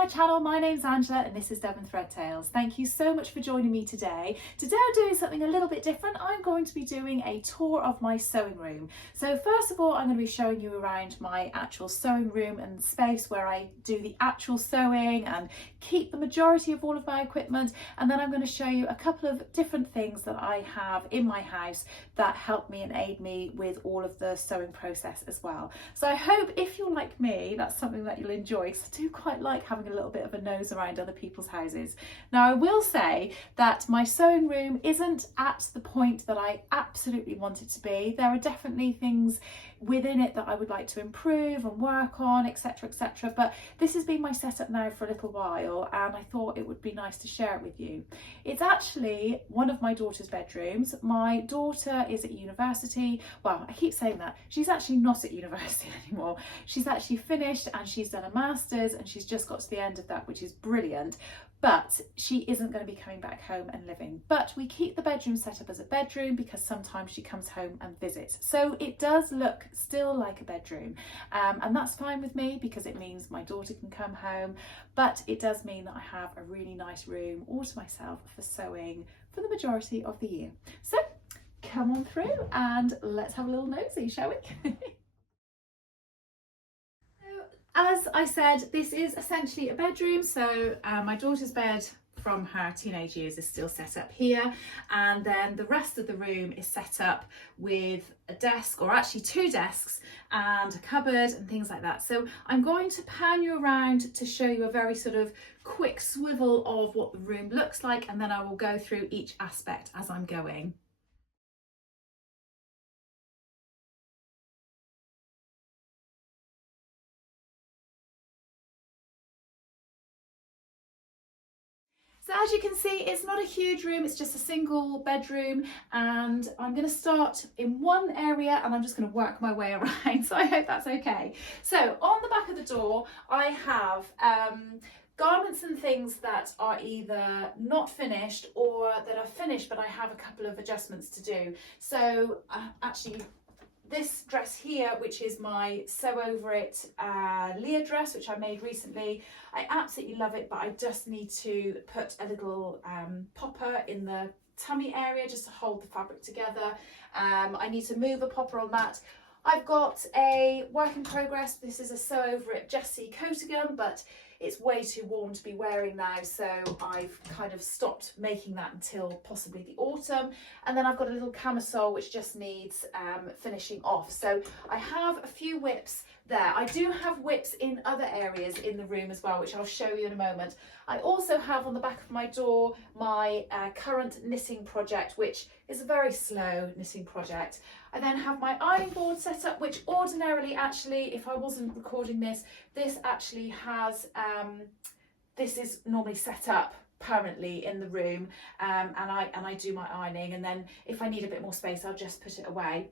my channel. My name's Angela and this is Devon Thread Tales. Thank you so much for joining me today. Today I'm doing something a little bit different. I'm going to be doing a tour of my sewing room. So first of all, I'm going to be showing you around my actual sewing room and space where I do the actual sewing and keep the majority of all of my equipment. And then I'm going to show you a couple of different things that I have in my house that help me and aid me with all of the sewing process as well. So I hope if you're like me, that's something that you'll enjoy, because I do quite like having a little bit of a nose around other people's houses. Now I will say that my sewing room isn't at the point that I absolutely want it to be. There are definitely things within it that I would like to improve and work on, etc, etc, but this has been my setup now for a little while and I thought it would be nice to share it with you. It's actually one of my daughter's bedrooms. My daughter is at university. Well, I keep saying that. She's actually not at university anymore. She's actually finished and she's done a master's and she's just got to the end of that, which is brilliant. But she isn't going to be coming back home and living. But we keep the bedroom set up as a bedroom because sometimes she comes home and visits. So it does look still like a bedroom. And that's fine with me because it means my daughter can come home. But it does mean that I have a really nice room all to myself for sewing for the majority of the year. So come on through and let's have a little nosy, shall we? As I said, this is essentially a bedroom, so my daughter's bed from her teenage years is still set up here, and then the rest of the room is set up with a desk, or actually two desks, and a cupboard and things like that. So I'm going to pan you around to show you a very sort of quick swivel of what the room looks like, and then I will go through each aspect as I'm going. So as you can see, it's not a huge room, it's just a single bedroom, and I'm going to start in one area and I'm just going to work my way around, so I hope that's okay. So on the back of the door I have garments and things that are either not finished or that are finished but I have a couple of adjustments to do. So actually this dress here, which is my Sew Over It Leah dress, which I made recently, I absolutely love it, but I just need to put a little popper in the tummy area just to hold the fabric together. I need to move a popper on that. I've got a work in progress. This is a Sew Over It Jessie Coatigan, but it's way too warm to be wearing now, so I've kind of stopped making that until possibly the autumn. And then I've got a little camisole which just needs finishing off. So I have a few whips there. I do have whips in other areas in the room as well, which I'll show you in a moment. I also have on the back of my door my current knitting project, which is a very slow knitting project. I then have my ironing board set up, which ordinarily, actually, if I wasn't recording this, this actually has, this is normally set up permanently in the room, and I do my ironing, and then if I need a bit more space, I'll just put it away.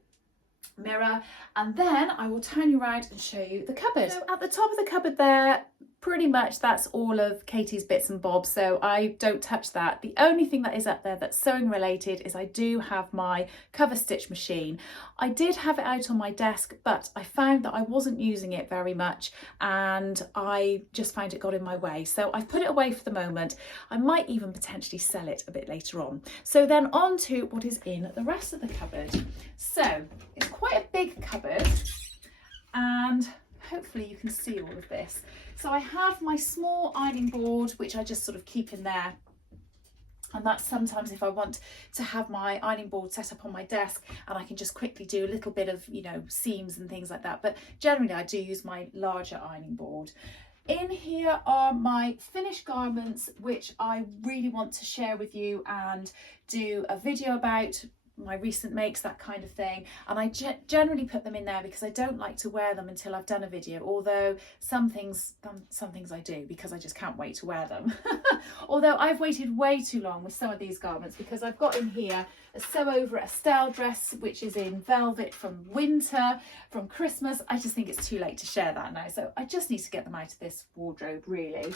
Mirror, and then I will turn you around and show you the cupboard. So at the top of the cupboard there, pretty much that's all of Katie's bits and bobs, so I don't touch that. The only thing that is up there that's sewing related is I do have my cover stitch machine. I did have it out on my desk, but I found that I wasn't using it very much and I just found it got in my way, so I've put it away for the moment. I might even potentially sell it a bit later on. So then on to what is in the rest of the cupboard. So it's quite a big cupboard and hopefully you can see all of this. So I have my small ironing board, which I just sort of keep in there. And that's sometimes if I want to have my ironing board set up on my desk and I can just quickly do a little bit of, you know, seams and things like that. But generally I do use my larger ironing board. In here are my finished garments, which I really want to share with you and do a video about. My recent makes, that kind of thing, and I generally put them in there because I don't like to wear them until I've done a video, although some things I do because I just can't wait to wear them. Although I've waited way too long with some of these garments, because I've got in here a Sew Over It Estelle dress, which is in velvet from winter, from Christmas. I just think it's too late to share that now, so I just need to get them out of this wardrobe really.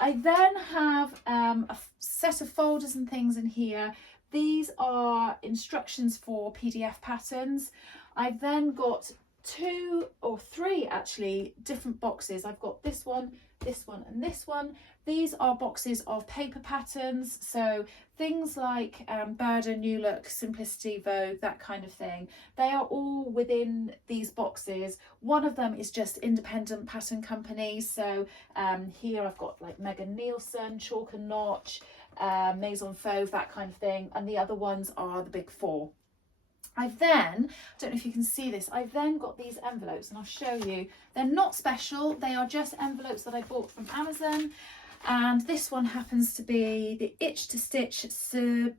I then have a set of folders and things in here. These are instructions for PDF patterns. I've then got 2 or 3 actually different boxes. I've got this one, and this one. These are boxes of paper patterns, so things like Burden, New Look, Simplicity, Vogue, that kind of thing. They are all within these boxes. One of them is just independent pattern companies, so here I've got like Megan Nielsen, Chalk and Notch, Maison Fauve, that kind of thing, and the other ones are the big 4. I've then, I don't know if you can see this, I've then got these envelopes, and I'll show you. They're not special, they are just envelopes that I bought from Amazon. And this one happens to be the Itch to Stitch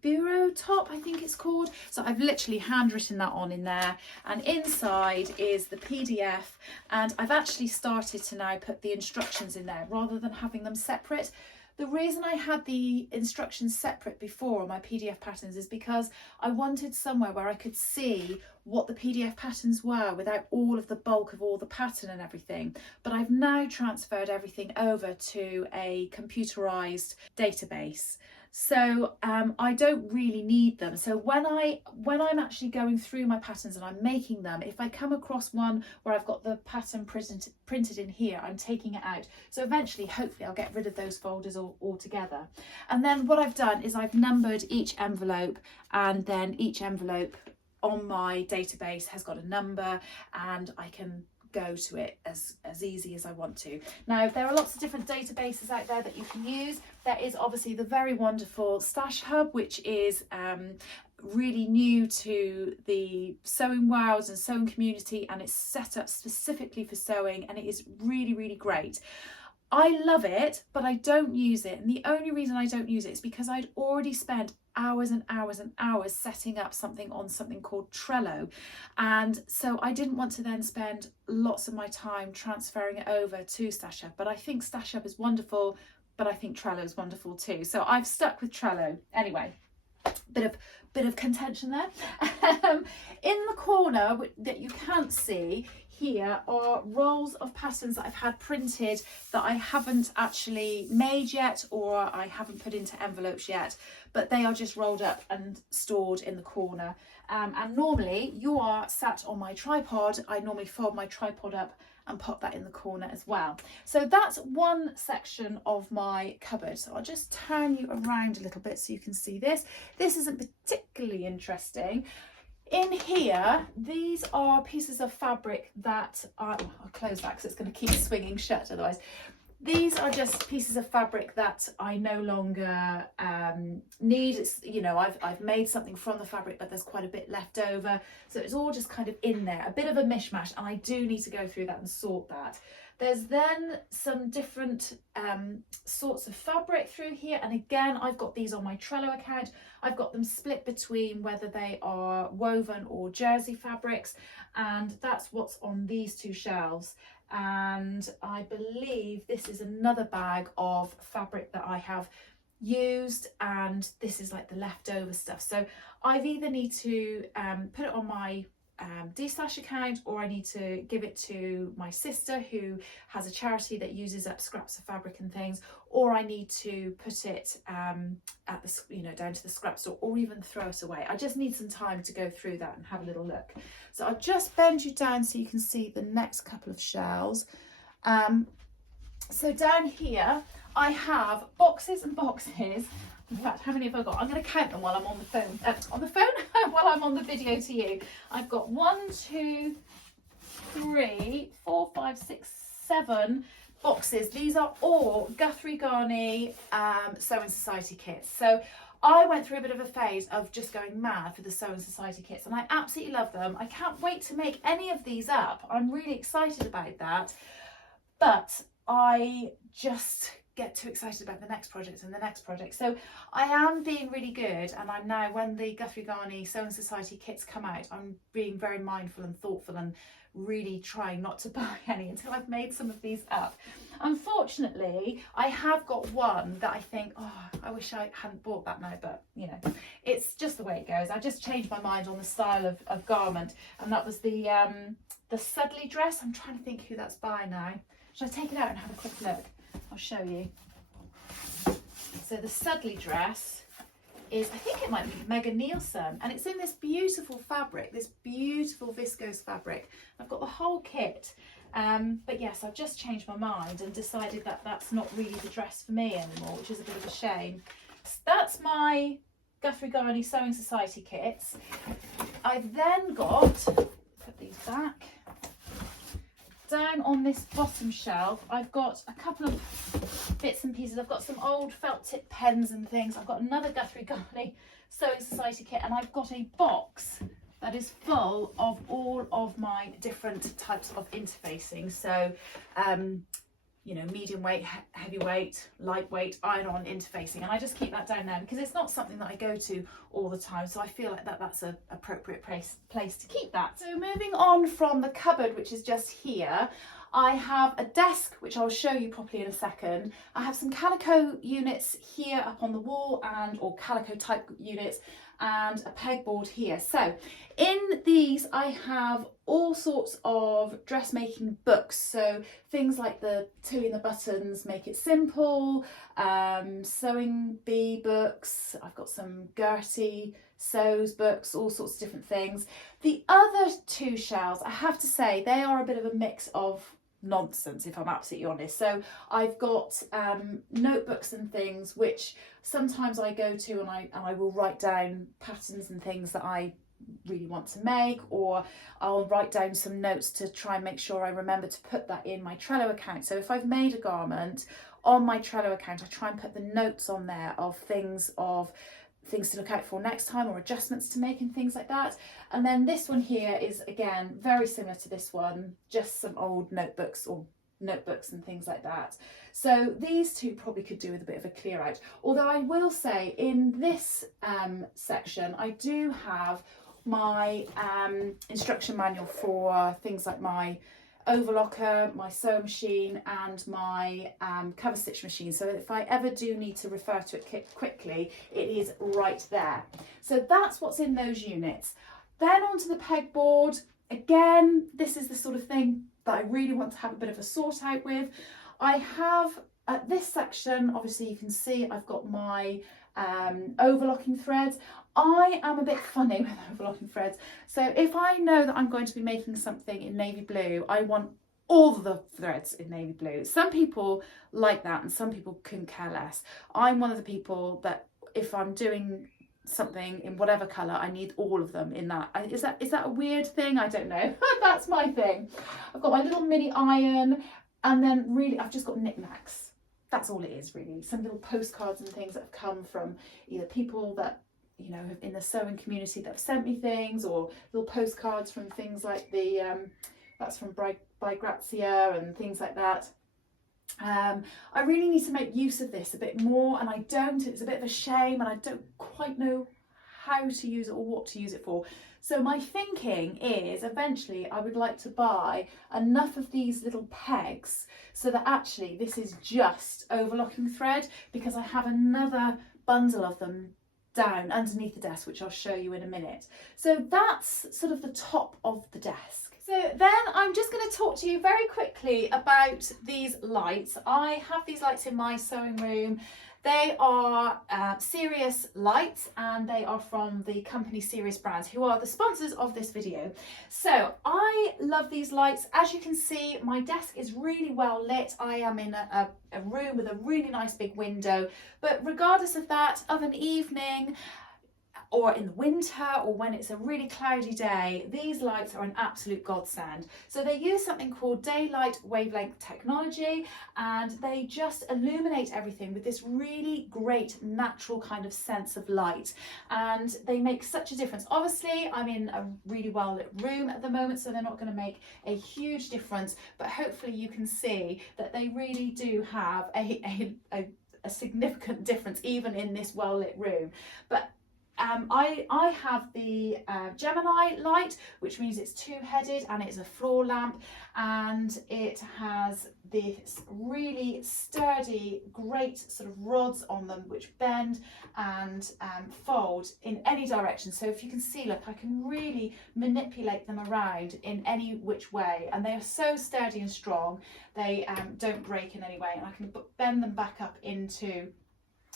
Bureau top, I think it's called. So I've literally handwritten that on in there. And inside is the PDF. And I've actually started to now put the instructions in there rather than having them separate. The reason I had the instructions separate before on my PDF patterns is because I wanted somewhere where I could see what the PDF patterns were without all of the bulk of all the pattern and everything. But I've now transferred everything over to a computerized database. So I don't really need them. So when I'm actually going through my patterns and I'm making them, if I come across one where I've got the pattern printed in here, I'm taking it out. So eventually, hopefully, I'll get rid of those folders altogether. And then what I've done is I've numbered each envelope, and then each envelope on my database has got a number, and I can go to it as easy as I want to. Now, there are lots of different databases out there that you can use. There is obviously the very wonderful Stash Hub, which is really new to the sewing world and sewing community, and it's set up specifically for sewing, and it is really, really great. I love it, but I don't use it. And the only reason I don't use it is because I'd already spent hours and hours and hours setting up something on something called Trello. And so I didn't want to then spend lots of my time transferring it over to Stash Hub. But I think Stash Hub is wonderful, but I think Trello is wonderful too. So I've stuck with Trello. Anyway, bit of contention there. In the corner that you can't see, here are rolls of patterns that I've had printed that I haven't actually made yet, or I haven't put into envelopes yet, but they are just rolled up and stored in the corner. And normally you are sat on my tripod. I normally fold my tripod up and pop that in the corner as well. So that's one section of my cupboard. So I'll just turn you around a little bit so you can see this. This isn't particularly interesting. In here, these are pieces of fabric that are, I'll close that because it's going to keep swinging shut otherwise. These are just pieces of fabric that I no longer need. It's, you know, I've made something from the fabric, but there's quite a bit left over. So it's all just kind of in there, a bit of a mishmash, and I do need to go through that and sort that. There's then some different sorts of fabric through here. And again, I've got these on my Trello account. I've got them split between whether they are woven or jersey fabrics. And that's what's on these 2 shelves. And I believe this is another bag of fabric that I have used, and this is like the leftover stuff. So I've either need to put it on my destash account, or I need to give it to my sister who has a charity that uses up scraps of fabric and things, or I need to put it at the, you know, down to the scrap store, or even throw it away. I just need some time to go through that and have a little look. So I'll just bend you down so you can see the next couple of shelves. So down here I have boxes and boxes. In fact, how many have I got? I'm going to count them while I'm on the phone. While I'm on the video to you. I've got 1, 2, 3, 4, 5, 6, 7 boxes. These are all Guthrie Ghani Sewing Society kits. So I went through a bit of a phase of just going mad for the Sewing Society kits, and I absolutely love them. I can't wait to make any of these up. I'm really excited about that. But I just get too excited about the next project and the next project. So I am being really good, and I'm now, when the Guthrie Ghani Sewing Society kits come out, I'm being very mindful and thoughtful and really trying not to buy any until I've made some of these up. Unfortunately, I have got one that I think, oh, I wish I hadn't bought that now, but you know, it's just the way it goes. I just changed my mind on the style of garment, and that was the Sudley dress. I'm trying to think who that's by now. Should I take it out and have a quick look? I'll show you. So the Sudley dress is, I think it might be Mega Nielsen, and it's in this beautiful fabric, this beautiful viscose fabric. I've got the whole kit, but yes, I've just changed my mind and decided that that's not really the dress for me anymore, which is a bit of a shame. So that's my Guthrie Garney Sewing Society kits. I've then got, put these back, down on this bottom shelf, I've got a couple of bits and pieces. I've got some old felt tip pens and things. I've got another Guthrie Garney Sewing Society kit, and I've got a box that is full of all of my different types of interfacing. So, you know, medium weight, heavyweight, lightweight, iron-on interfacing, and I just keep that down there because it's not something that I go to all the time, so I feel like that's an appropriate place to keep that. So moving on from the cupboard, which is just here, I have a desk, which I'll show you properly in a second. I have some calico units here up on the wall, or calico type units, and a pegboard here. So in these I have all sorts of dressmaking books, so things like the Tilly and the Buttons Make It Simple, sewing bee books. I've got some Gertie sews books, all sorts of different things. The other two shelves, I have to say, they are a bit of a mix of nonsense, if I'm absolutely honest. So I've got notebooks and things which sometimes I go to and I will write down patterns and things that I really want to make, or I'll write down some notes to try and make sure I remember to put that in my Trello account. So if I've made a garment on my Trello account, I try and put the notes on there of things to look out for next time, or adjustments to make and things like that. And then this one here is again very similar to this one, just some old notebooks and things like that. So these two probably could do with a bit of a clear out, although I will say in this section I do have my instruction manual for things like my overlocker, my sewing machine, and my cover stitch machine. So if I ever do need to refer to it quickly, it is right there. So that's what's in those units. Then onto the pegboard. Again, this is the sort of thing that I really want to have a bit of a sort out with. I have at this section, obviously you can see I've got my overlocking threads. I am a bit funny with overlocking threads, so if I know that I'm going to be making something in navy blue, I want all the threads in navy blue. Some people like that and some people couldn't care less. I'm one of the people that if I'm doing something in whatever colour, I need all of them in that. Is that a weird thing? I don't know. That's my thing. I've got my little mini iron, and then really I've just got knickknacks. That's all it is really. Some little postcards and things that have come from either people that, you know, in the sewing community that have sent me things, or little postcards from things like the that's from by Grazia and things like that. I really need to make use of this a bit more, and I don't. It's a bit of a shame, and I don't quite know how to use it or what to use it for. So my thinking is eventually I would like to buy enough of these little pegs so that actually this is just overlocking thread, because I have another bundle of them down underneath the desk, which I'll show you in a minute. So that's sort of the top of the desk. So then I'm just going to talk to you very quickly about these lights. I have these lights in my sewing room. They are Sirius lights, and they are from the company Sirius Brands, who are the sponsors of this video. So I love these lights. As you can see, my desk is really well lit. I am in a room with a really nice big window, but regardless of that, of an evening, or in the winter, or when it's a really cloudy day, these lights are an absolute godsend. So they use something called daylight wavelength technology, and they just illuminate everything with this really great natural kind of sense of light, and they make such a difference. Obviously I'm in a really well lit room at the moment, so they're not going to make a huge difference, but hopefully you can see that they really do have a significant difference even in this well lit room. But I have the Gemini light, which means it's two-headed and it's a floor lamp, and it has this really sturdy, great sort of rods on them which bend and fold in any direction. So if you can see, look, I can really manipulate them around in any which way, and they are so sturdy and strong. They don't break in any way, and I can bend them back up into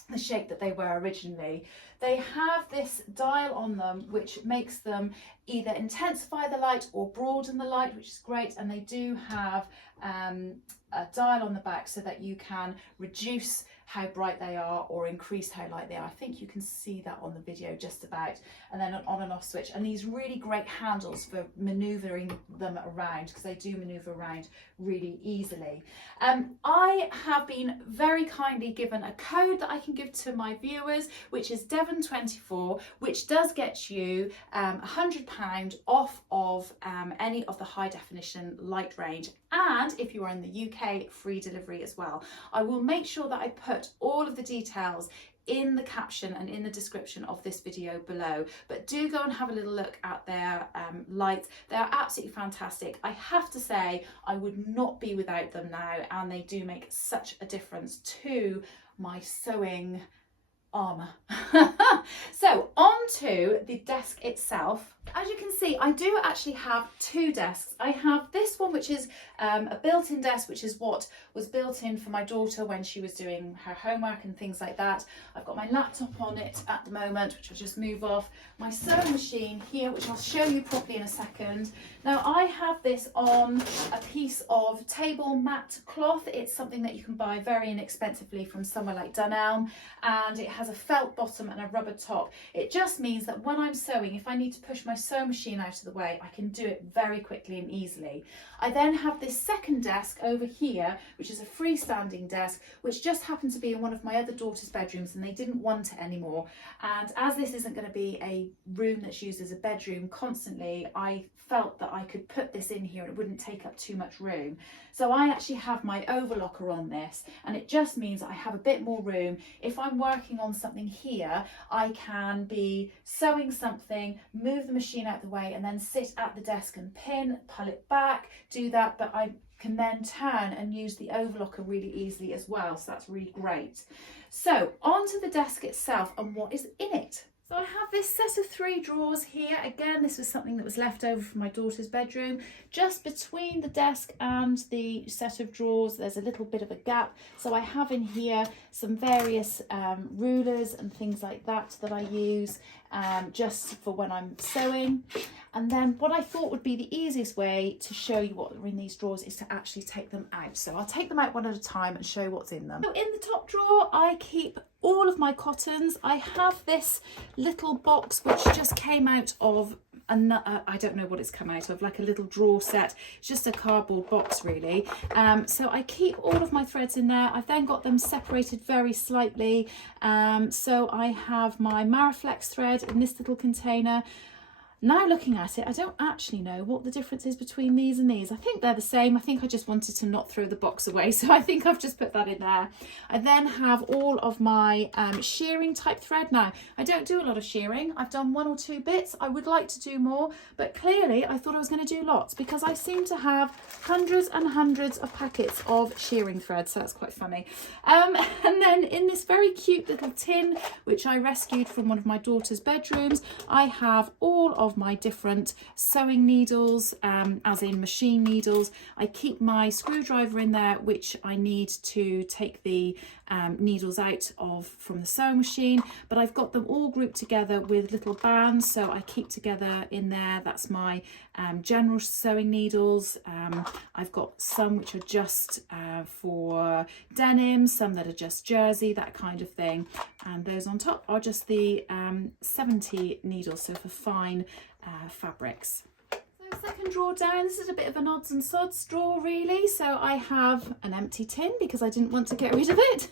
the shape that they were originally. They have this dial on them which makes them either intensify the light or broaden the light, which is great, and they do have a dial on the back so that you can reduce how bright they are or increase how light they are. I think you can see that on the video just about, and then an on and off switch, and these really great handles for manoeuvring them around, because they do manoeuvre around really easily. I have been very kindly given a code that I can give to my viewers, which is Devon24, which does get you £100 off of any of the high definition light range, and if you are in the UK, free delivery as well. I will make sure that I put all of the details in the caption and in the description of this video below, but do go and have a little look at their lights. They are absolutely fantastic. I have to say I would not be without them now, and they do make such a difference to my sewing armour. So on to the desk itself. As you can see, I do actually have two desks. I have this one, which is a built-in desk, which is what was built in for my daughter when she was doing her homework and things like that. I've got my laptop on it at the moment, which I'll just move off. My sewing machine here, which I'll show you properly in a second. Now I have this on a piece of table mat cloth. It's something that you can buy very inexpensively from somewhere like Dunelm, and it has a felt bottom and a rubber top. It just means that when I'm sewing, if I need to push my sewing machine out of the way, I can do it very quickly and easily. I then have this second desk over here, which is a freestanding desk, which just happened to be in one of my other daughter's bedrooms, and they didn't want it anymore. And as this isn't going to be a room that's used as a bedroom constantly, I felt that I could put this in here and it wouldn't take up too much room. So I actually have my overlocker on this, and it just means that I have a bit more room. If I'm working on something here, I can be sewing something, move the machine out of the way, and then sit at the desk and pin, pull it back, do that, but I can then turn and use the overlocker really easily as well, so that's really great. So onto the desk itself and what is in it. So I have this set of 3 drawers here. Again, this was something that was left over from my daughter's bedroom. Just between the desk and the set of drawers, there's a little bit of a gap. So I have in here some various rulers and things like that that I use just for when I'm sewing. And then what I thought would be the easiest way to show you what are in these drawers is to actually take them out. So I'll take them out one at a time and show you what's in them. So in the top drawer, I keep all of my cottons. I have this little box which just came out of another, I don't know what it's come out of, like a little drawer set. It's just a cardboard box really. So I keep all of my threads in there. I've then got them separated very slightly. So I have my Mariflex thread in this little container. Now looking at it, I don't actually know what the difference is between these and these. I think they're the same. I think I just wanted to not throw the box away, so I think I've just put that in there. I then have all of my shearing type thread. Now, I don't do a lot of shearing. I've done 1 or 2 bits. I would like to do more, but clearly I thought I was going to do lots because I seem to have hundreds and hundreds of packets of shearing thread, so that's quite funny. And then in this very cute little tin, which I rescued from one of my daughter's bedrooms, I have all of my different sewing needles, as in machine needles. I keep my screwdriver in there, which I need to take the needles out of from the sewing machine, but I've got them all grouped together with little bands, so I keep together in there. That's my general sewing needles. I've got some which are just for denim, some that are just jersey, that kind of thing, and those on top are just the 70 needles, so for fine fabrics. So second drawer down, this is a bit of an odds and sods drawer really. So I have an empty tin because I didn't want to get rid of it.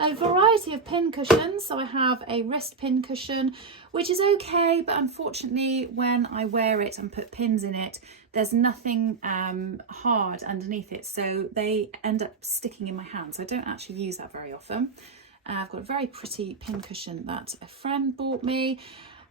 A variety of pin cushions. So I have a wrist pin cushion, which is okay, but unfortunately when I wear it and put pins in it, there's nothing hard underneath it, so they end up sticking in my hands. I don't actually use that very often. I've got a very pretty pin cushion that a friend bought me.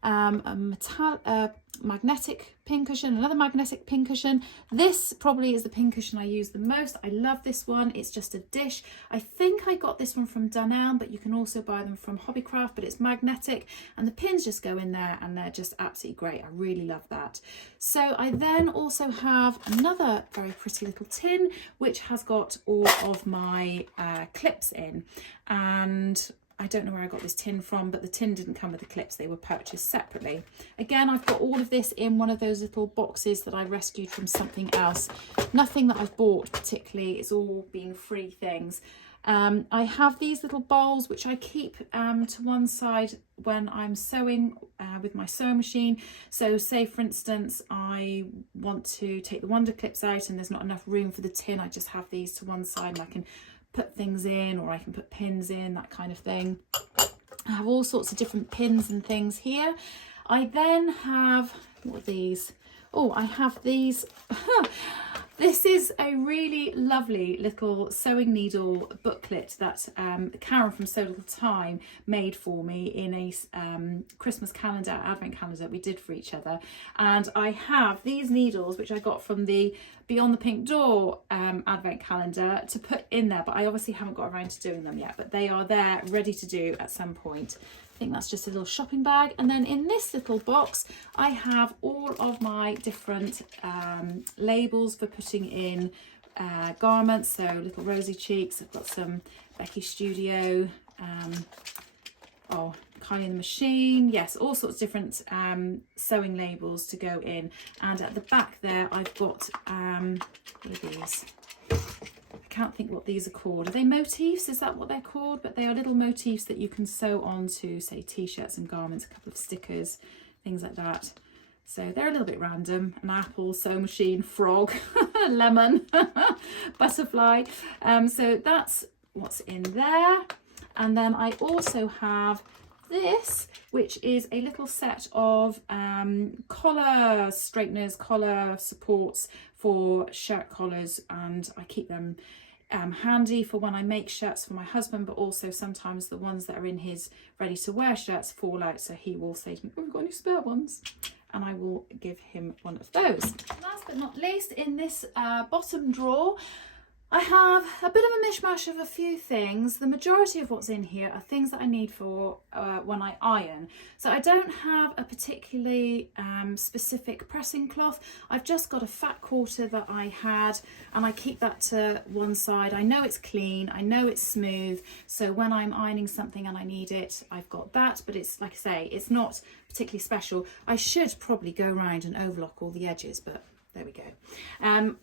A magnetic pin cushion, another magnetic pin cushion. This probably is the pin cushion I use the most. I love this one. It's just a dish. I think I got this one from Dunelm, but you can also buy them from Hobbycraft, but it's magnetic and the pins just go in there and they're just absolutely great. I really love that. So I then also have another very pretty little tin which has got all of my clips in, and I don't know where I got this tin from, but the tin didn't come with the clips. They were purchased separately. Again, I've got all of this in one of those little boxes that I rescued from something else. Nothing that I've bought particularly. It's all been free things. I have these little bowls which I keep to one side when I'm sewing with my sewing machine. So say for instance I want to take the wonder clips out and there's not enough room for the tin, I just have these to one side and I can put things in, or I can put pins in, that kind of thing. I have all sorts of different pins and things here. I then have, what are these? Oh, I have these. This is a really lovely little sewing needle booklet that Karen from So Little Time made for me in a Christmas calendar, advent calendar we did for each other. And I have these needles, which I got from the Beyond the Pink Door advent calendar, to put in there, but I obviously haven't got around to doing them yet, but they are there ready to do at some point. I think that's just a little shopping bag. And then in this little box, I have all of my different labels for putting in garments. So little rosy cheeks. I've got some Becky Studio, Kylie in the Machine. Yes, all sorts of different sewing labels to go in. And at the back there, I've got, what are these? I can't think what these are called. Are they motifs? Is that what they're called? But they are little motifs that you can sew onto, say, t-shirts and garments, a couple of stickers, things like that. So they're a little bit random. An apple, sewing machine, frog, lemon, butterfly. So that's what's in there. And then I also have this, which is a little set of collar straighteners, collar supports for shirt collars, and I keep them handy for when I make shirts for my husband, but also sometimes the ones that are in his ready to wear shirts fall out, so he will say to me, oh, we've got any spare ones, and I will give him one of those. Last but not least, in this bottom drawer, I have a bit of a mishmash of a few things. The majority of what's in here are things that I need for when I iron. So I don't have a particularly specific pressing cloth. I've just got a fat quarter that I had, and I keep that to one side. I know it's clean, I know it's smooth, so when I'm ironing something and I need it, I've got that. But it's, like I say, it's not particularly special. I should probably go around and overlock all the edges, but there we go.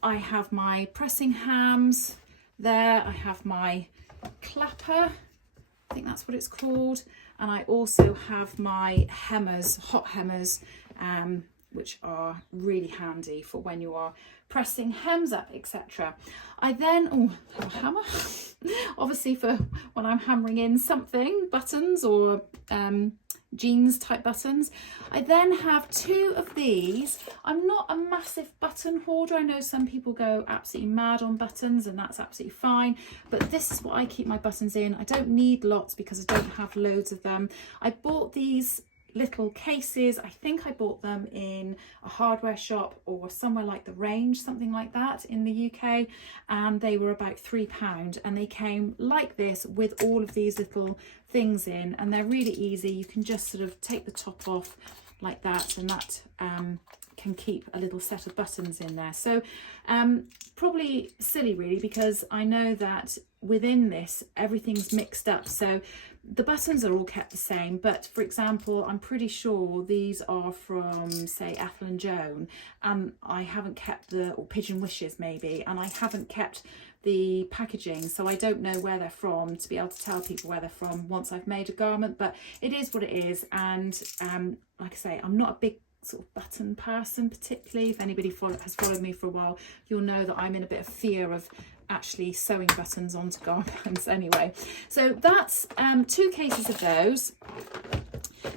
I have my pressing hams there. I have my clapper, I think that's what it's called. And I also have my hemmers, hot hemmers, which are really handy for when you are pressing hems up, etc. I then have a hammer, obviously for when I'm hammering in something, buttons or jeans type buttons. I then have two of these. I'm not a massive button hoarder. I know some people go absolutely mad on buttons, and that's absolutely fine, but this is what I keep my buttons in. I don't need lots because I don't have loads of them. I bought these little cases. I think I bought them in a hardware shop or somewhere like the Range, something like that in the UK, and they were about £3, and they came like this with all of these little things in, and they're really easy. You can just sort of take the top off like that, and that can keep a little set of buttons in there. So probably silly really, because I know that within this everything's mixed up, so the buttons are all kept the same, but for example, I'm pretty sure these are from, say, Ethel and Joan, and I haven't kept or Pigeon Wishes maybe, and I haven't kept the packaging, so I don't know where they're from to be able to tell people where they're from once I've made a garment. But it is what it is, and like I say, I'm not a big sort of button person particularly. If anybody has followed me for a while, you'll know that I'm in a bit of fear of actually sewing buttons onto garments anyway. So that's two cases of those.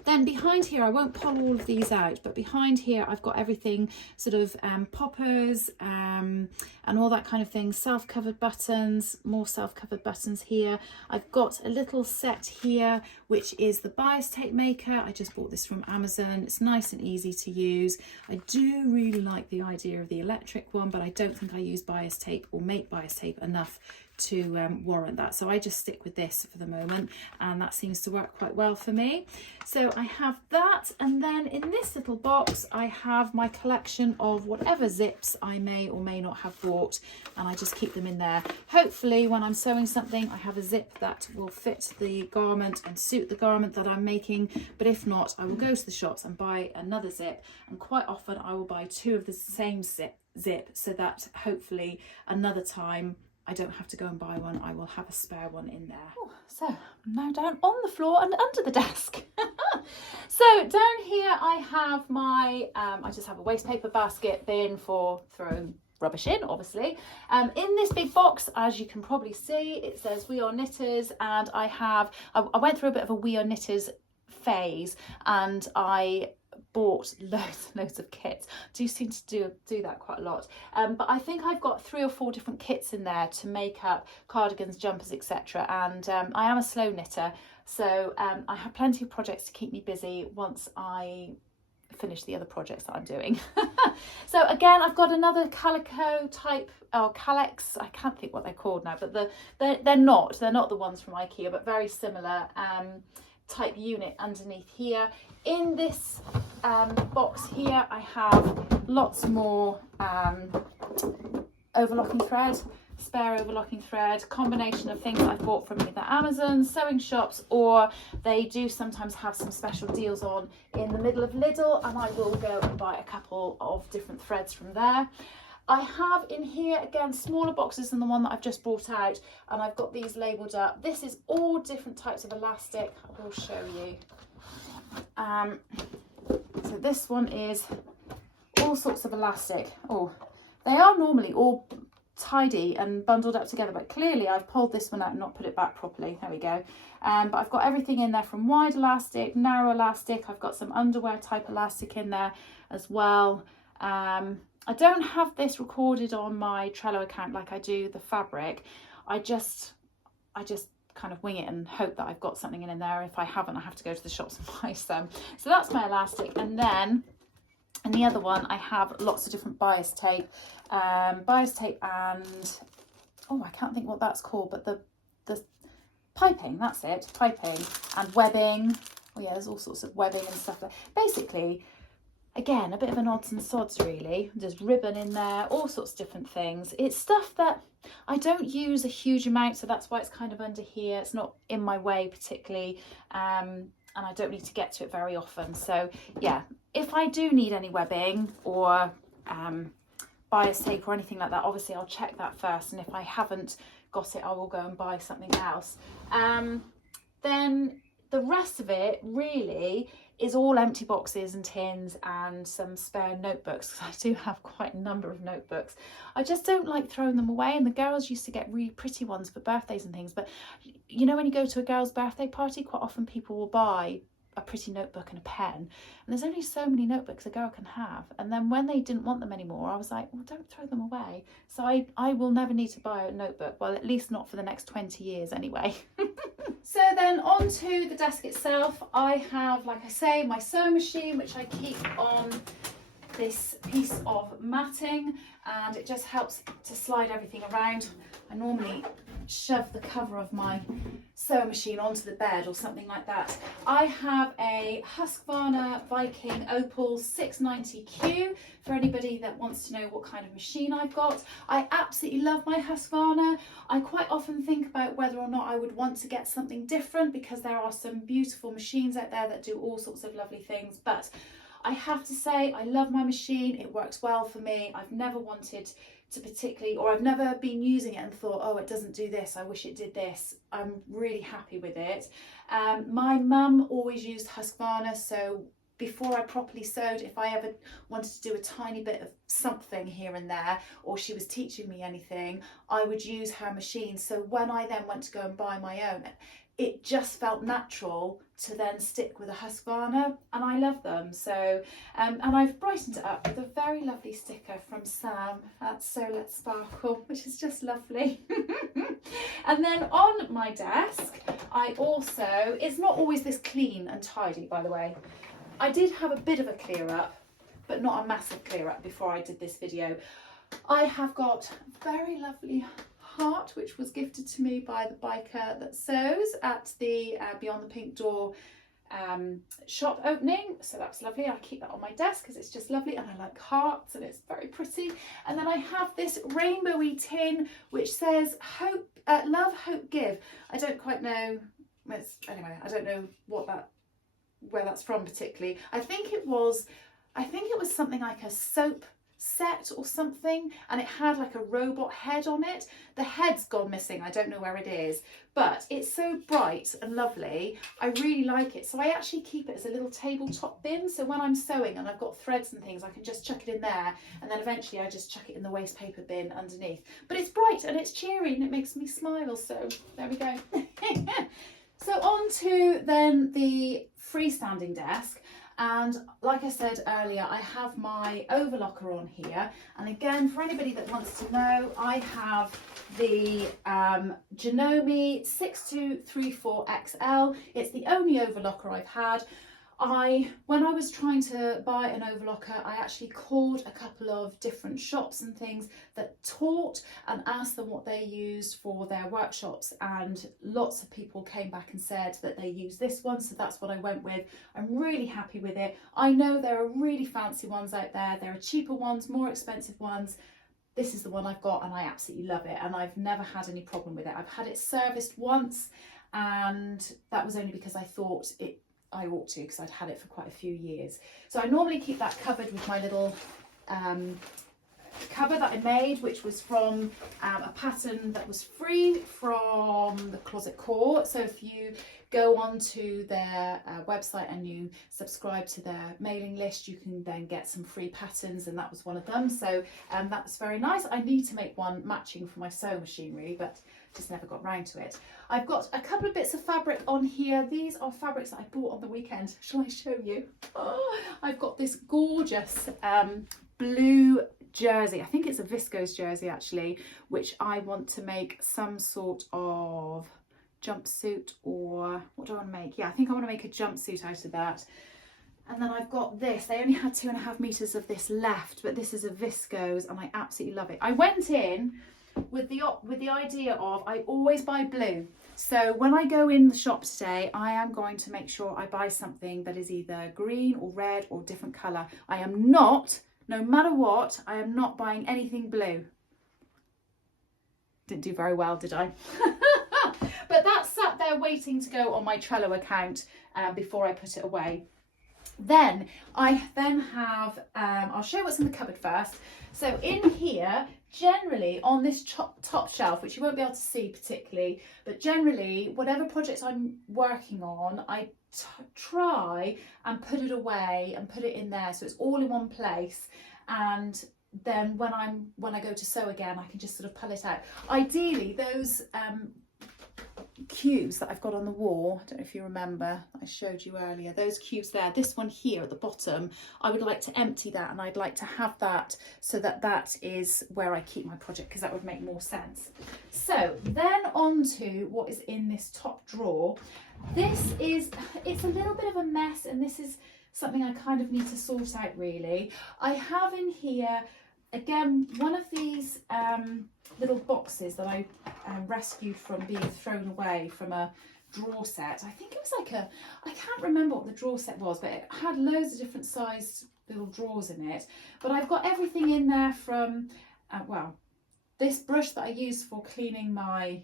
Then behind here, I won't pull all of these out, but behind here I've got everything sort of poppers and all that kind of thing, self-covered buttons, more self-covered buttons here. I've got a little set here which is the bias tape maker. I just bought this from Amazon. It's nice and easy to use. I do really like the idea of the electric one, but I don't think I use bias tape or make bias tape enough warrant that. So I just stick with this for the moment, and that seems to work quite well for me. So I have that, and then in this little box I have my collection of whatever zips I may or may not have bought, and I just keep them in there. Hopefully when I'm sewing something I have a zip that will fit the garment and suit the garment that I'm making, but if not I will go to the shops and buy another zip, and quite often I will buy two of the same zip so that hopefully another time I don't have to go and buy one, I will have a spare one in there. Ooh, so I'm now down on the floor and under the desk. So down here I have my, I just have a waste paper basket bin for throwing rubbish in, obviously. In this big box, as you can probably see, it says We Are Knitters, and I went through a bit of a We Are Knitters phase, and I bought loads of kits. Do seem to do that quite a lot, but I think I've got 3 or 4 different kits in there to make up cardigans, jumpers, etc. And I am a slow knitter, so I have plenty of projects to keep me busy once I finish the other projects that I'm doing. So again, I've got another calico type, or Calex, I can't think what they're called now, but they're not the ones from IKEA, but very similar type unit underneath here. In this box here I have lots more overlocking thread, spare overlocking thread, combination of things I've bought from either Amazon, sewing shops, or they do sometimes have some special deals on in the middle of Lidl, and I will go and buy a couple of different threads from there. I have in here, again, smaller boxes than the one that I've just brought out, and I've got these labelled up. This is all different types of elastic. I will show you. So this one is all sorts of elastic. Oh, they are normally all tidy and bundled up together, but clearly I've pulled this one out and not put it back properly. There we go. But I've got everything in there, from wide elastic, narrow elastic. I've got some underwear type elastic in there as well. I don't have this recorded on my Trello account like I do the fabric. I just kind of wing it and hope that I've got something in there. If I haven't, I have to go to the shops and buy some. So that's my elastic. And then in the other one I have lots of different bias tape and oh, I can't think what that's called, but the piping, that's it, piping and webbing. Oh yeah, there's all sorts of webbing and stuff. Basically, again, a bit of an odds and sods really. There's ribbon in there, all sorts of different things. It's stuff that I don't use a huge amount, so that's why it's kind of under here. It's not in my way particularly, and I don't need to get to it very often. So yeah, if I do need any webbing or bias tape or anything like that, obviously I'll check that first, and if I haven't got it, I will go and buy something else. Then the rest of it really is all empty boxes and tins and some spare notebooks, because I do have quite a number of notebooks. I just don't like throwing them away, and the girls used to get really pretty ones for birthdays and things, but you know, when you go to a girl's birthday party, quite often people will buy a pretty notebook and a pen, and there's only so many notebooks a girl can have, and then when they didn't want them anymore, I was like, well, don't throw them away. So I will never need to buy a notebook, well, at least not for the next 20 years anyway. So then onto the desk itself, I have, like I say, my sewing machine, which I keep on this piece of matting, and it just helps to slide everything around. I normally shove the cover of my sewing machine onto the bed or something like that. I have a Husqvarna Viking Opal 690Q for anybody that wants to know what kind of machine I've got. I absolutely love my Husqvarna. I quite often think about whether or not I would want to get something different, because there are some beautiful machines out there that do all sorts of lovely things, but I have to say I love my machine. It works well for me. I've never wanted to particularly, or I've never been using it and thought, oh, it doesn't do this, I wish it did this. I'm really happy with it. My mum always used Husqvarna, so before I properly sewed, if I ever wanted to do a tiny bit of something here and there, or she was teaching me anything, I would use her machine. So when I then went to go and buy my own, it just felt natural to then stick with a Husqvarna, and I love them. So and I've brightened it up with a very lovely sticker from Sam at So Let's Sparkle, which is just lovely. And then on my desk, I also, it's not always this clean and tidy, by the way. I did have a bit of a clear up, but not a massive clear up before I did this video. I have got very lovely heart, which was gifted to me by the biker that sews at the Beyond the Pink Door shop opening. So that's lovely. I keep that on my desk because it's just lovely, and I like hearts and it's very pretty. And then I have this rainbowy tin which says hope, love, hope, give. I don't quite know, anyway, I don't know where that's from particularly. I think it was something like a soap set or something, and it had like a robot head on it. The head's gone missing, I don't know where it is, but it's so bright and lovely. I really like it, so I actually keep it as a little tabletop bin, so when I'm sewing and I've got threads and things, I can just chuck it in there, and then eventually I just chuck it in the waste paper bin underneath. But it's bright and it's cheery and it makes me smile, so there we go. So on to then the freestanding desk. And like I said earlier, I have my overlocker on here, and again, for anybody that wants to know, I have the Janome 6234XL. It's the only overlocker I've had. When I was trying to buy an overlocker, I actually called a couple of different shops and things that taught and asked them what they used for their workshops, and lots of people came back and said that they use this one, so that's what I went with. I'm really happy with it. I know there are really fancy ones out there. There are cheaper ones, more expensive ones. This is the one I've got and I absolutely love it, and I've never had any problem with it. I've had it serviced once, and that was only because I thought I ought to, because I'd had it for quite a few years. So I normally keep that covered with my little cover that I made, which was from a pattern that was free from the Closet Core. So if you go onto their website and you subscribe to their mailing list, you can then get some free patterns, and that was one of them. So that was very nice. I need to make one matching for my sewing machine really, but just never got round to it. I've got a couple of bits of fabric on here. These are fabrics that I bought on the weekend. Shall I show you? Oh, I've got this gorgeous blue jersey. I think it's a viscose jersey actually, which I want to make some sort of jumpsuit, or what do I want to make? Yeah, I think I want to make a jumpsuit out of that. And then I've got this. They only had 2.5 meters of this left, but this is a viscose and I absolutely love it. I went in with the idea of, I always buy blue, so when I go in the shop today, I am going to make sure I buy something that is either green or red or different colour. I am not, no matter what, I am not buying anything blue. Didn't do very well, did I? But that sat there waiting to go on my Trello account before I put it away. Then I have, I'll show you what's in the cupboard first. So in here, generally on this top shelf, which you won't be able to see particularly, but generally whatever project I'm working on, I try and put it away and put it in there, so it's all in one place, and then when I go to sew again, I can just sort of pull it out. Ideally those cubes that I've got on the wall, I don't know if you remember, I showed you earlier, those cubes there, this one here at the bottom, I would like to empty that, and I'd like to have that so that that is where I keep my project, because that would make more sense. So then on to what is in this top drawer. It's a little bit of a mess, and this is something I kind of need to sort out really. I have in here again one of these little boxes that I rescued from being thrown away from a drawer set. I think it was like I can't remember what the drawer set was, but it had loads of different sized little drawers in it. But I've got everything in there from, well, this brush that I use for cleaning my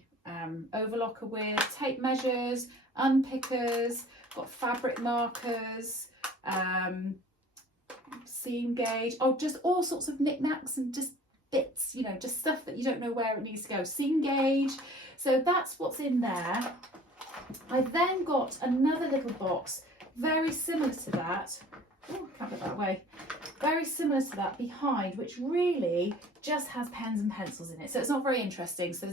overlocker with, tape measures, unpickers, got fabric markers, seam gauge, just all sorts of knickknacks and just bits, you know, just stuff that you don't know where it needs to go. Seam gauge. So that's what's in there. I've then got another little box very similar to that. Oh, can't put that away. Very similar to that behind, which really just has pens and pencils in it. So it's not very interesting. So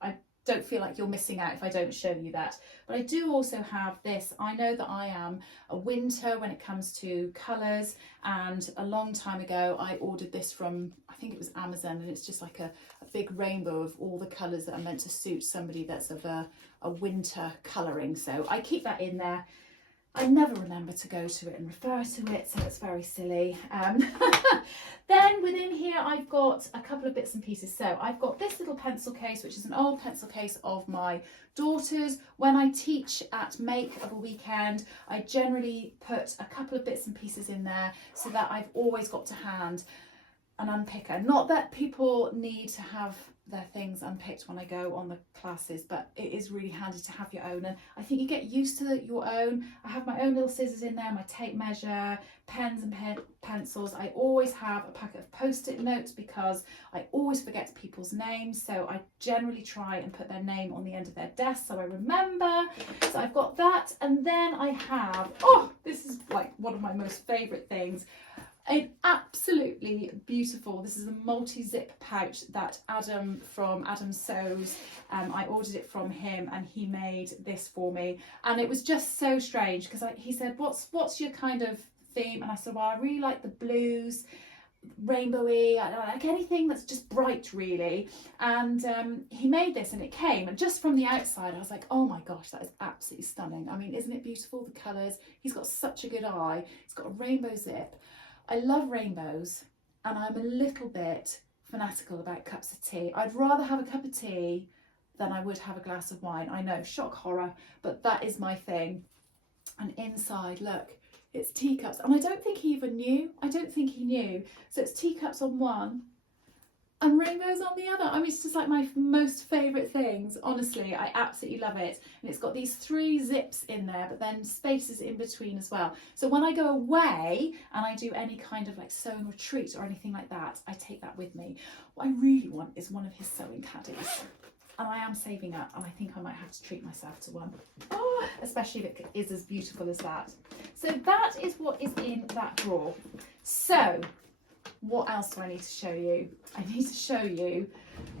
I don't feel like you're missing out if I don't show you that. But I do also have this. I know that I am a winter when it comes to colours, and a long time ago I ordered this from, I think it was Amazon, and it's just like a big rainbow of all the colours that are meant to suit somebody that's of a winter colouring. So I keep that in there. I never remember to go to it and refer to it, so it's very silly. Then within here I've got a couple of bits and pieces. So I've got this little pencil case, which is an old pencil case of my daughter's. When I teach at Make of a weekend, I generally put a couple of bits and pieces in there so that I've always got to hand an unpicker. Not that people need to have their things unpicked when I go on the classes, but it is really handy to have your own, and I think you get used to your own. I have my own little scissors in there, my tape measure, pens and pencils. I always have a packet of post-it notes because I always forget people's names, so I generally try and put their name on the end of their desk so I remember. So I've got that, and then I have, oh, this is like one of my most favourite things, an absolutely beautiful, this is a multi-zip pouch that Adam from Adam Sews, I ordered it from him and he made this for me, and it was just so strange because he said, what's your kind of theme? And I said, well, I really like the blues, rainbowy, I don't like anything that's just bright really. And he made this and it came, and just from the outside I was like, oh my gosh, that is absolutely stunning. I mean, isn't it beautiful, the colours? He's got such a good eye. It's got a rainbow zip. I love rainbows, and I'm a little bit fanatical about cups of tea. I'd rather have a cup of tea than I would have a glass of wine. I know, shock horror, but that is my thing. And inside, look, it's teacups. And I don't think he even knew. I don't think he knew. So it's teacups on one and rainbows on the other. I mean, it's just like my most favourite things. Honestly, I absolutely love it. And it's got these 3 zips in there, but then spaces in between as well. So when I go away and I do any kind of like sewing retreat or anything like that, I take that with me. What I really want is one of his sewing caddies. And I am saving up, and I think I might have to treat myself to one. Oh, especially if it is as beautiful as that. So that is what is in that drawer. So what else do I need to show you? I need to show you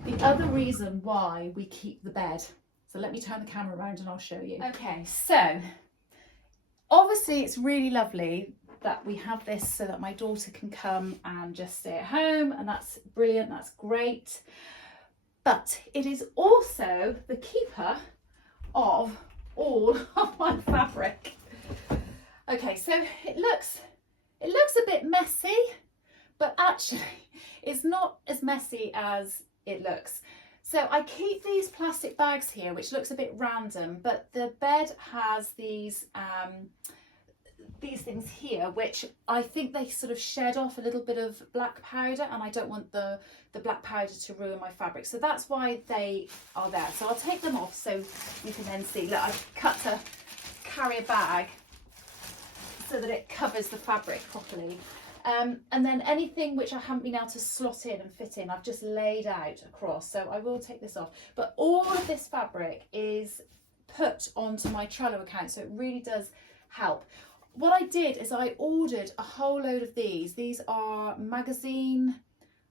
the other reason why we keep the bed. So let me turn the camera around and I'll show you. Okay, so obviously it's really lovely that we have this so that my daughter can come and just stay at home, and that's brilliant, that's great. But it is also the keeper of all of my fabric. Okay, so it looks a bit messy, but actually it's not as messy as it looks. So I keep these plastic bags here, which looks a bit random, but the bed has these things here, which I think they sort of shed off a little bit of black powder, and I don't want the black powder to ruin my fabric. So that's why they are there. So I'll take them off so you can then see. Look, I've cut a carrier bag so that it covers the fabric properly. And then anything which I haven't been able to slot in and fit in, I've just laid out across. So I will take this off. But all of this fabric is put onto my Trello account, so it really does help. What I did is I ordered a whole load of these. These are magazine,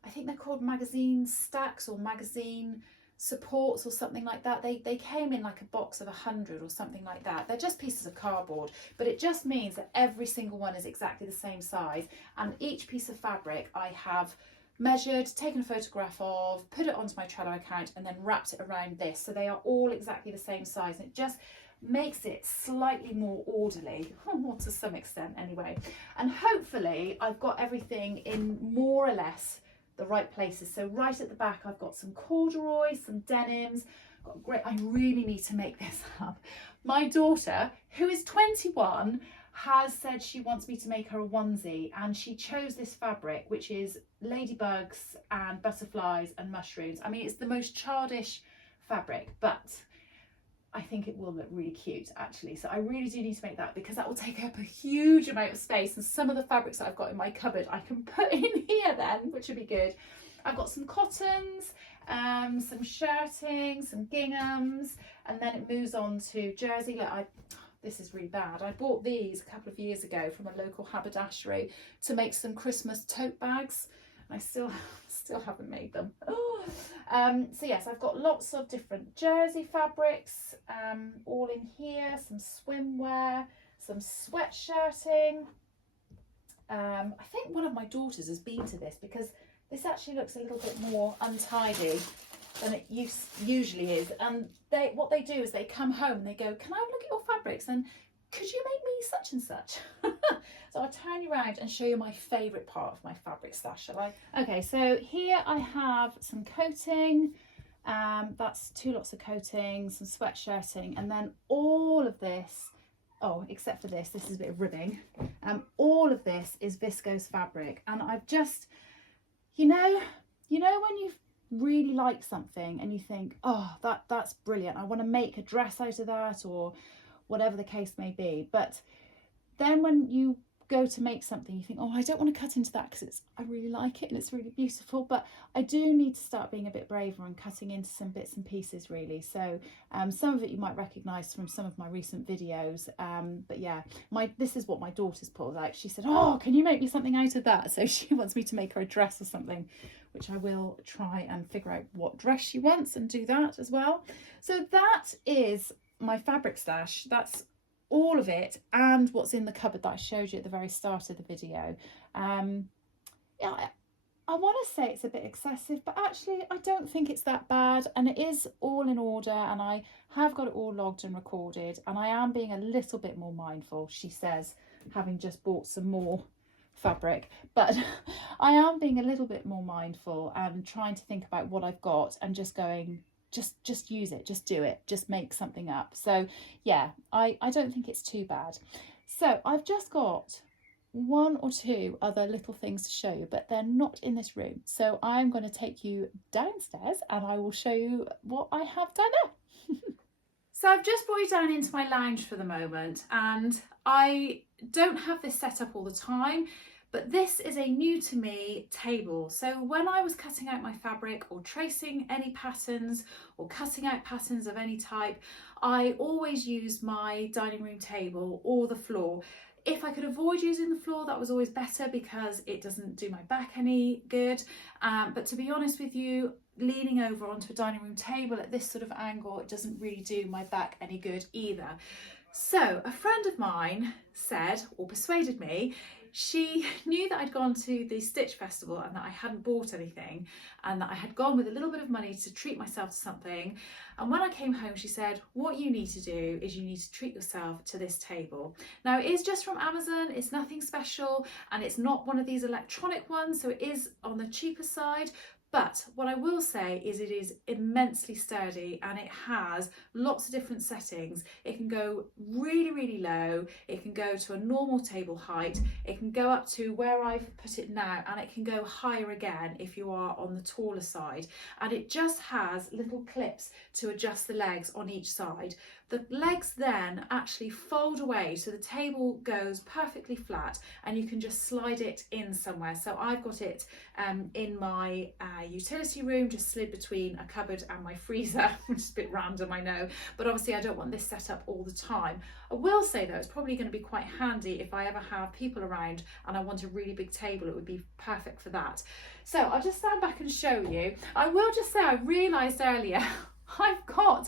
I think they're called magazine stacks or magazine supports or something like that. They came in like a box of 100 or something like that. They're just pieces of cardboard, but it just means that every single one is exactly the same size, and each piece of fabric I have measured, taken a photograph of, put it onto my Trello account, and then wrapped it around this, so they are all exactly the same size, and it just makes it slightly more orderly, or to some extent anyway. And hopefully I've got everything in more or less the right places. So right at the back I've got some corduroy, some denims, got great, I really need to make this up. My daughter, who is 21, has said she wants me to make her a onesie, and she chose this fabric, which is ladybugs and butterflies and mushrooms. I mean, it's the most childish fabric, but I think it will look really cute actually. So I really do need to make that, because that will take up a huge amount of space, and some of the fabrics that I've got in my cupboard I can put in here then, which would be good. I've got some cottons, some shirting, some ginghams, and then it moves on to jersey. Look, this is really bad. I bought these a couple of years ago from a local haberdashery to make some Christmas tote bags, and I still haven't made them. So yes, I've got lots of different jersey fabrics all in here, some swimwear, some sweatshirting. I think one of my daughters has been to this, because this actually looks a little bit more untidy than it usually is. And what they do is they come home and they go, can I look at your fabrics? And could you make me such and such? So I'll turn you around and show you my favourite part of my fabric stash, shall I? Okay, so here I have some coating. That's 2 lots of coating, some sweatshirting, and then all of this, oh, except for this is a bit of ribbing. All of this is viscose fabric, and I've just, you know when you really like something and you think, oh, that's brilliant, I want to make a dress out of that, or whatever the case may be, but then when you go to make something, you think, oh, I don't want to cut into that because I really like it and it's really beautiful, but I do need to start being a bit braver and cutting into some bits and pieces, really. So some of it you might recognise from some of my recent videos, but yeah, this is what my daughter's pulled out. She said, oh, can you make me something out of that? So she wants me to make her a dress or something, which I will try and figure out what dress she wants and do that as well. So that is my fabric stash. That's all of it, and what's in the cupboard that I showed you at the very start of the video. Yeah, I want to say it's a bit excessive, but actually I don't think it's that bad, and it is all in order, and I have got it all logged and recorded, and I am being a little bit more mindful, she says, having just bought some more fabric, but I am being a little bit more mindful and trying to think about what I've got and just going, just use it, just do it, just make something up. So yeah, I don't think it's too bad. So I've just got 1 or 2 other little things to show you, but they're not in this room. So I'm going to take you downstairs and I will show you what I have down there. So I've just brought you down into my lounge for the moment, and I don't have this set up all the time, but this is a new to me table. So when I was cutting out my fabric or tracing any patterns or cutting out patterns of any type, I always used my dining room table or the floor. If I could avoid using the floor, that was always better because it doesn't do my back any good. But to be honest with you, leaning over onto a dining room table at this sort of angle, it doesn't really do my back any good either. So a friend of mine said, or persuaded me, she knew that I'd gone to the Stitch Festival and that I hadn't bought anything, and that I had gone with a little bit of money to treat myself to something. And when I came home, she said, what you need to do is you need to treat yourself to this table. Now, it is just from Amazon, it's nothing special, and it's not one of these electronic ones, so it is on the cheaper side. But what I will say is it is immensely sturdy, and it has lots of different settings. It can go really, really low. It can go to a normal table height. It can go up to where I've put it now, and it can go higher again if you are on the taller side. And it just has little clips to adjust the legs on each side. The legs then actually fold away, so the table goes perfectly flat and you can just slide it in somewhere. So I've got it in my utility room, just slid between a cupboard and my freezer, which is a bit random, I know, but obviously I don't want this set up all the time. I will say though, it's probably going to be quite handy if I ever have people around and I want a really big table. It would be perfect for that. So I'll just stand back and show you. I will just say I realised earlier I've got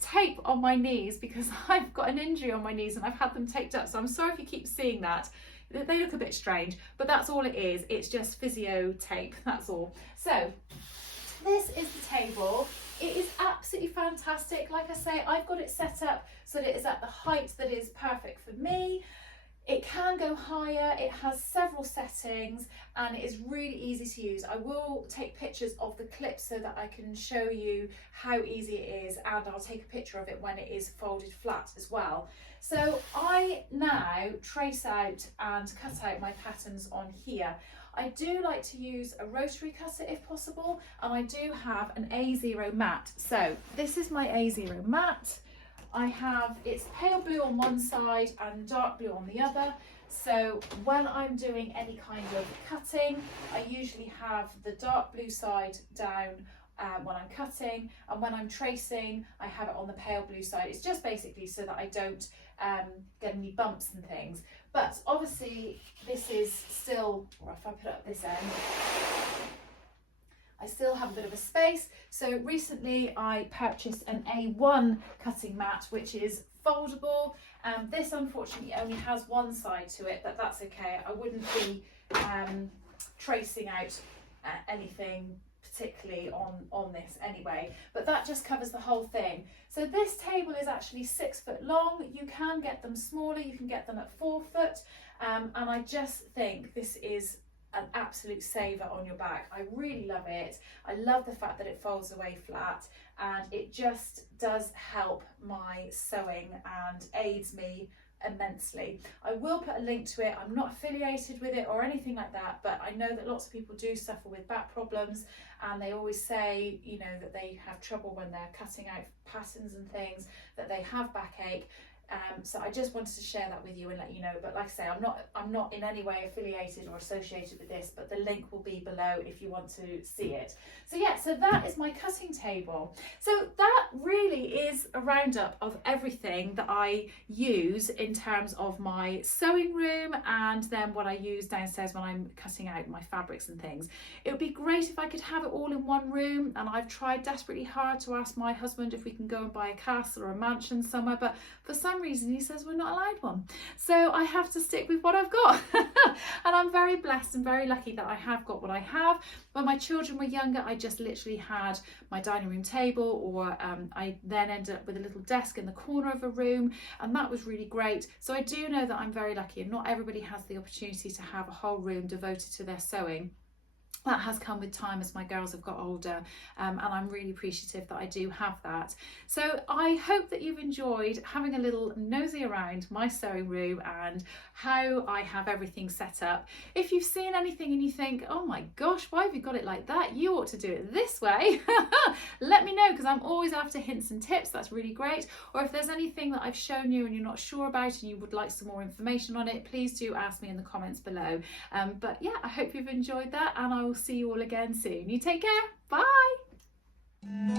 tape on my knees because I've got an injury on my knees and I've had them taped up, so I'm sorry if you keep seeing that. They look a bit strange, but that's all it is. It's just physio tape, that's all. So this is the table. It is absolutely fantastic. Like I say, I've got it set up so that it is at the height that is perfect for me. It can go higher, it has several settings, and it is really easy to use. I will take pictures of the clips so that I can show you how easy it is, and I'll take a picture of it when it is folded flat as well. So I now trace out and cut out my patterns on here. I do like to use a rotary cutter if possible, and I do have an A0 mat. So this is my A0 mat. I have, it's pale blue on one side and dark blue on the other. So when I'm doing any kind of cutting, I usually have the dark blue side down when I'm cutting, and when I'm tracing, I have it on the pale blue side. It's just basically so that I don't get any bumps and things. But obviously this is still, or if I put it up this end, I still have a bit of a space. So recently I purchased an A1 cutting mat, which is foldable. This unfortunately only has one side to it, but that's okay. I wouldn't be tracing out anything particularly on this anyway, but that just covers the whole thing. So this table is actually 6 foot long. You can get them smaller, you can get them at 4 foot, and I just think this is an absolute saver on your back. I really love it. I love the fact that it folds away flat, and it just does help my sewing and aids me immensely. I will put a link to it. I'm not affiliated with it or anything like that, but I know that lots of people do suffer with back problems, and they always say, you know, that they have trouble when they're cutting out patterns and things, that they have backache. So I just wanted to share that with you and let you know. But like I say, I'm not in any way affiliated or associated with this, but the link will be below if you want to see it. So yeah, so that is my cutting table. So that really is a roundup of everything that I use in terms of my sewing room, and then what I use downstairs when I'm cutting out my fabrics and things. It would be great if I could have it all in one room, and I've tried desperately hard to ask my husband if we can go and buy a castle or a mansion somewhere, but for some reason he says we're not allowed one, so I have to stick with what I've got. And I'm very blessed and very lucky that I have got what I have. When my children were younger, I just literally had my dining room table, or I then ended up with a little desk in the corner of a room, and that was really great. So I do know that I'm very lucky, and not everybody has the opportunity to have a whole room devoted to their sewing. That has come with time as my girls have got older, and I'm really appreciative that I do have that. So I hope that you've enjoyed having a little nosy around my sewing room and how I have everything set up. If you've seen anything and you think, oh my gosh, why have you got it like that? You ought to do it this way. Let me know, because I'm always after hints and tips. That's really great. Or if there's anything that I've shown you and you're not sure about and you would like some more information on it, please do ask me in the comments below. But yeah, I hope you've enjoyed that, and I will see you all again soon. You take care. Bye.